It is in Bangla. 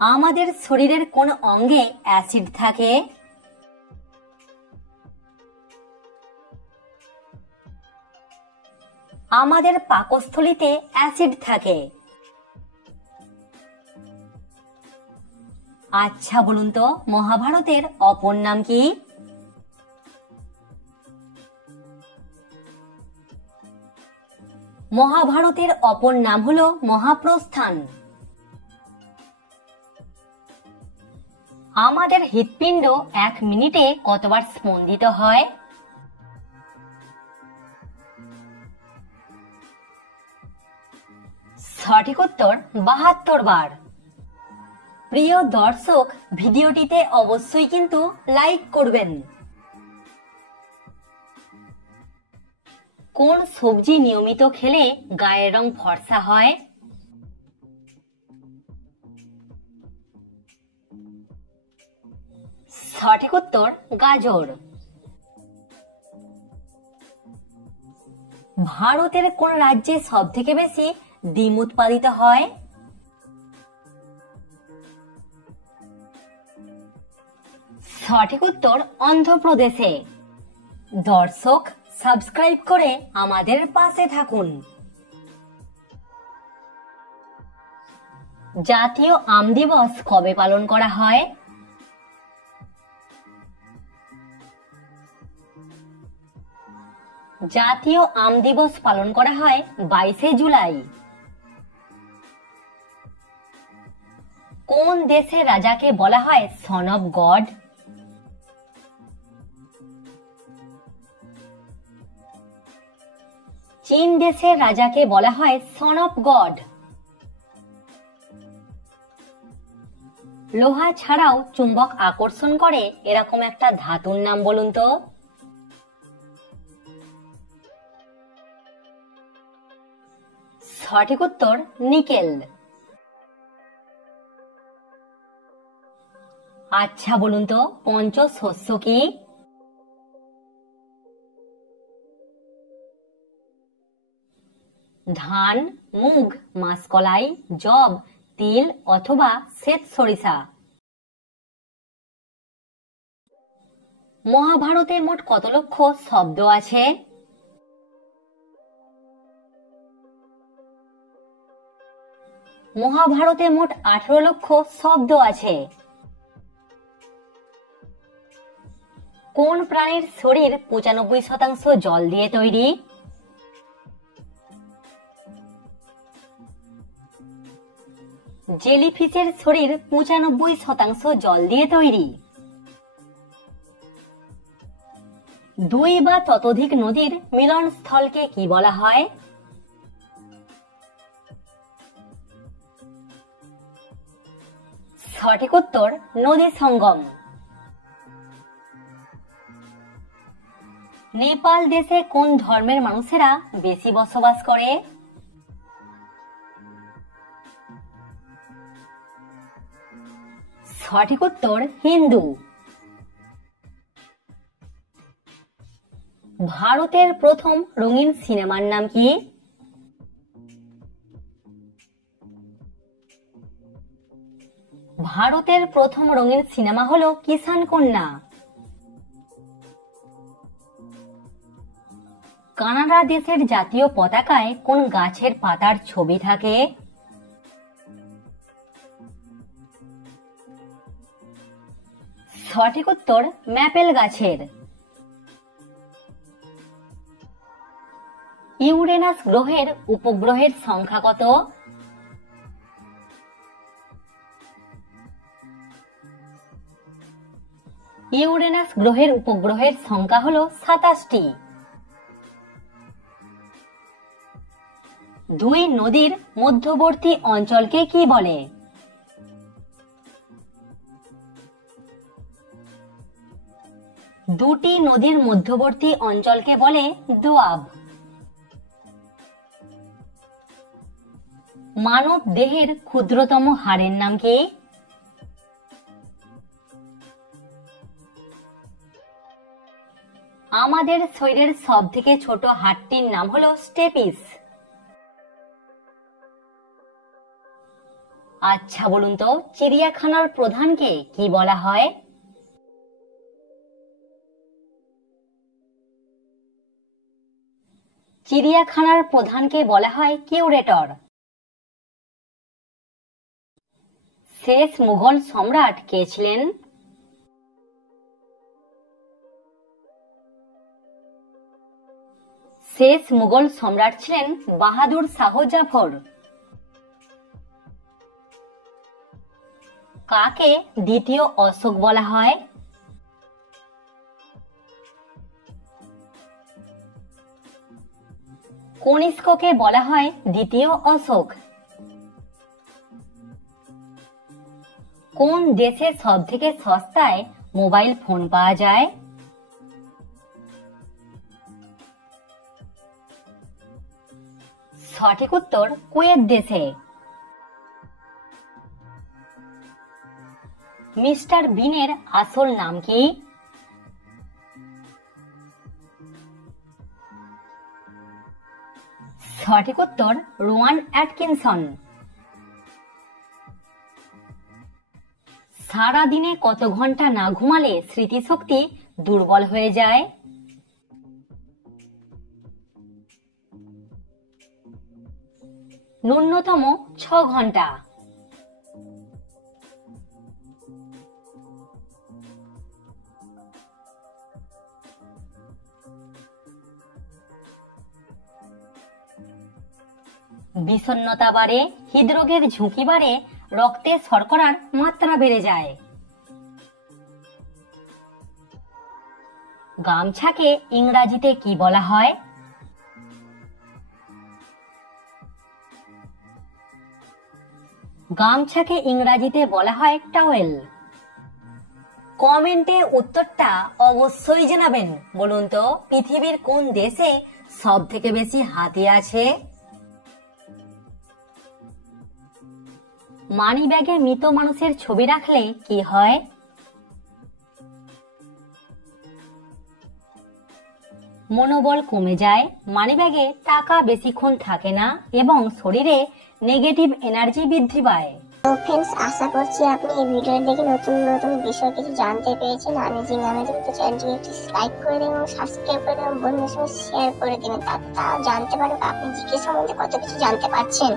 আমাদের শরীরের কোন অঙ্গে অ্যাসিড থাকে? আমাদের পাকস্থলীতে অ্যাসিড থাকে। আচ্ছা বলুন তো, মহাভারতের অপর নাম কি? মহাভারতের অপর নাম হলো মহাপ্রস্থান। আমাদের হৃৎপিণ্ড 1 মিনিটে কতবার স্পন্দিত হয়? সঠিক উত্তর 72 বার। প্রিয় দর্শক, ভিডিওটিতে অবশ্যই কিন্তু লাইক করবেন। কোন সবজি নিয়মিত খেলে গায়ের রং ফর্সা হয়? সঠিক উত্তর গাজর। ভারতের কোন রাজ্যে সবথেকে বেশি ডিম উৎপাদিত হয়? সঠিক উত্তর অন্ধ্রপ্রদেশে। দর্শক, সাবস্ক্রাইব করে আমাদের পাশে থাকুন। জাতীয় আম দিবস কবে পালন করা হয়? জাতীয় আম দিবস পালন করা হয় 22শে জুলাই। কোন দেশের রাজাকে বলা হয় সন অফ গড? চীন দেশের রাজাকে বলা হয় সন অফ গড। লোহা ছাড়াও চুম্বক আকর্ষণ করে এরকম একটা ধাতুর নাম বলুন তো। সঠিক উত্তর নিকেল। আচ্ছা বলুন তো, পঞ্চশস্য কি? ধান, মুগ, মাসকলাই, যব, তিল অথবা শ্বেত সরিষা। মহাভারতে মোট কত লক্ষ শব্দ আছে? মহাভারতে মোট 18 লক্ষ শব্দ আছে। কোন প্রাণীর শরীর 95% জল দিয়ে তৈরি? জেলিফিশের শরীর 95% জল দিয়ে তৈরি। 2 বা ততোধিক নদীর মিলনস্থলকে কি বলা হয়? সঠিক উত্তর নদী সঙ্গম। নেপাল দেশে কোন ধর্মের মানুষেরা বেশি বসবাস করে? সঠিক উত্তর হিন্দু। ভারতের প্রথম রঙিন সিনেমার নাম কি? ভারতের প্রথম রঙিন সিনেমা হলো কিষান কন্যা। কানাডা দেশের জাতীয় পতাকায় কোন গাছের পাতার ছবি থাকে? সঠিক উত্তর ম্যাপেল গাছের। ইউরেনাস গ্রহের উপগ্রহের সংখ্যা কত? ইউরেনাস গ্রহের উপগ্রহের সংখ্যা হলো 27টি। 2 নদীর মধ্যবর্তী অঞ্চলকে কি বলে? দুটি নদীর মধ্যবর্তী অঞ্চলকে বলে দোয়াব। মানব দেহের ক্ষুদ্রতম হাড়ের নাম কি? আমাদের শরীরের সবথেকে ছোট হাড়টির নাম হলো স্টেপিস। আচ্ছা বলুন তো, চিড়িয়াখানার প্রধানকে কি বলা হয়? চিড়িয়াখানার প্রধানকে বলা হয় কিউরেটর। শেষ মুঘল সম্রাট কে ছিলেন? শেষ মুঘল সম্রাট ছিলেন বাহাদুর শাহ জাফর। কাকে দ্বিতীয় অশোক বলা হয়? কনিষ্ককে বলা হয় দ্বিতীয় অশোক। কোন দেশে সবথেকে সস্তায় মোবাইল ফোন পাওয়া যায়? সঠিক উত্তর কুয়েত দেশে। মিস্টার বিনের আসল নাম কি? সঠিক উত্তর রোয়ান অ্যাটকিনসন। সারা দিনে কত ঘন্টা না ঘুমালে স্মৃতিশক্তি দুর্বল হয়ে যায়? ন্যূনতম 6 ঘন্টা। বিষণ্ণতা বাড়ে, হৃদরোগের ঝুঁকি বাড়ে, রক্তে শর্করার মাত্রা বেড়ে যায়। গামছাকে ইংরাজিতে কি বলা হয়? গামছাকে ইংরাজিতে বলা হয় টাওয়েল। কমেন্টে উত্তরটা অবশ্যই জানাবেন। বলুন তো, পৃথিবীর কোন দেশে সব থেকে বেশি হাতি আছে? মানি ব্যাগে মৃত মানুষের ছবি রাখলে কি হয়? মনোবল কমে যায়, মানিব্যাগে টাকা বেশিক্ষণ থাকে না এবং শরীরে নেগেটিভ এনার্জি বৃদ্ধি পায়। তো ফ্রেন্ডস, আশা করছি আপনি এই ভিডিও দেখে নতুন নতুন বিষয় কিছু জানতে পেরেছেন। আমেজিং তো চ্যানেলটিকে একটি লাইক করে দেবেন এবং সাবস্ক্রাইব করে দেবেন, বন্ধুদের সঙ্গে শেয়ার করে দেবেন, তারা জানতে পারবে আপনি জিকে সম্বন্ধে কত কিছু জানতে পারছেন।